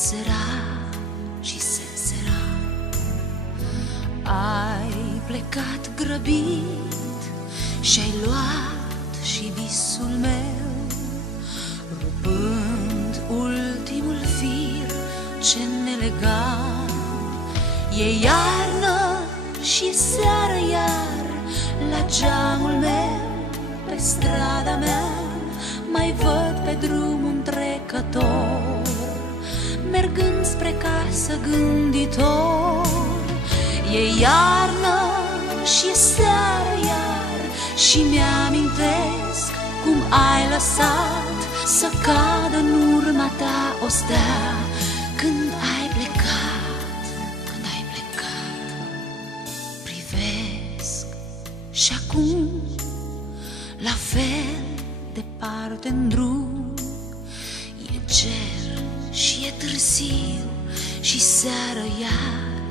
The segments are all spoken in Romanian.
însera și se însera. Ai plecat grăbit și-ai luat și visul meu, rupând ultimul fir ce ne lega. E iarnă și seară iar, la geamul meu, pe strada mea, mai văd pe drum un trecător, mergând spre casă gânditor. E iarnă și seară iar, și mi-amintesc cum ai lăsat să cadă în urma ta o stea când ai plecat, când ai plecat. Privesc și acum la fel departe-n drum, e cer și e târziu și seară iar,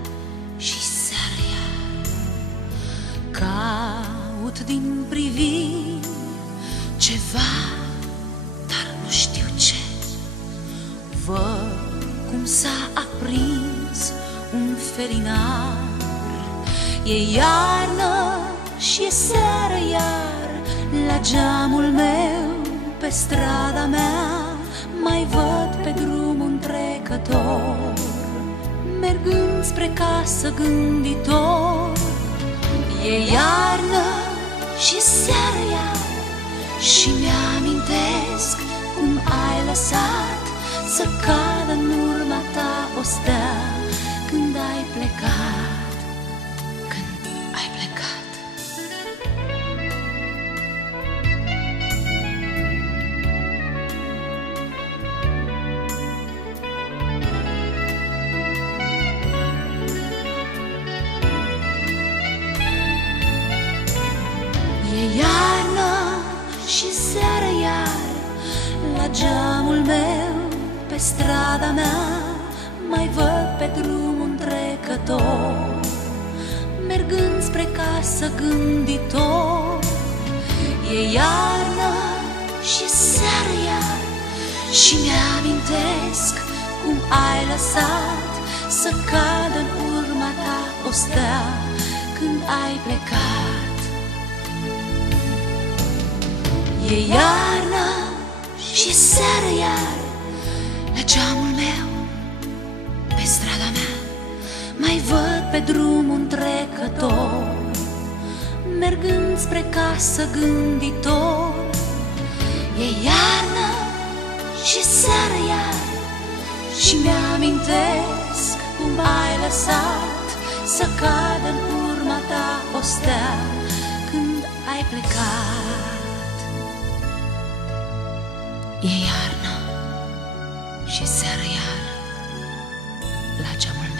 și seară iar. Caut din priviri ceva, dar nu știu ce. Văd cum s-a aprins un felinar. E iarnă și e seară iar, la geamul meu, pe strada mea, mai văd pe drum un trecător, mergând spre casă gânditor. E iarnă și seară iar, și mi-amintesc cum ai lăsat să cadă în urma ta o stea când ai plecat, când ai plecat. E iarnă și seară iar, la geamul meu, pe strada mea, mai văd pe drum un trecător, mergând spre casă gânditor. E iarnă și seară iar, și mi-amintesc cum ai lăsat să cadă în urma ta o stea când ai plecat. E iarnă și seară iar, la geamul meu, pe strada mea, mai văd pe drum un trecător, mergând spre casă gânditor. E iarnă și seară iar, și mi-amintesc cum ai lăsat să cadă în urma ta o stea când ai plecat. E iarnă și seară iar, la geamul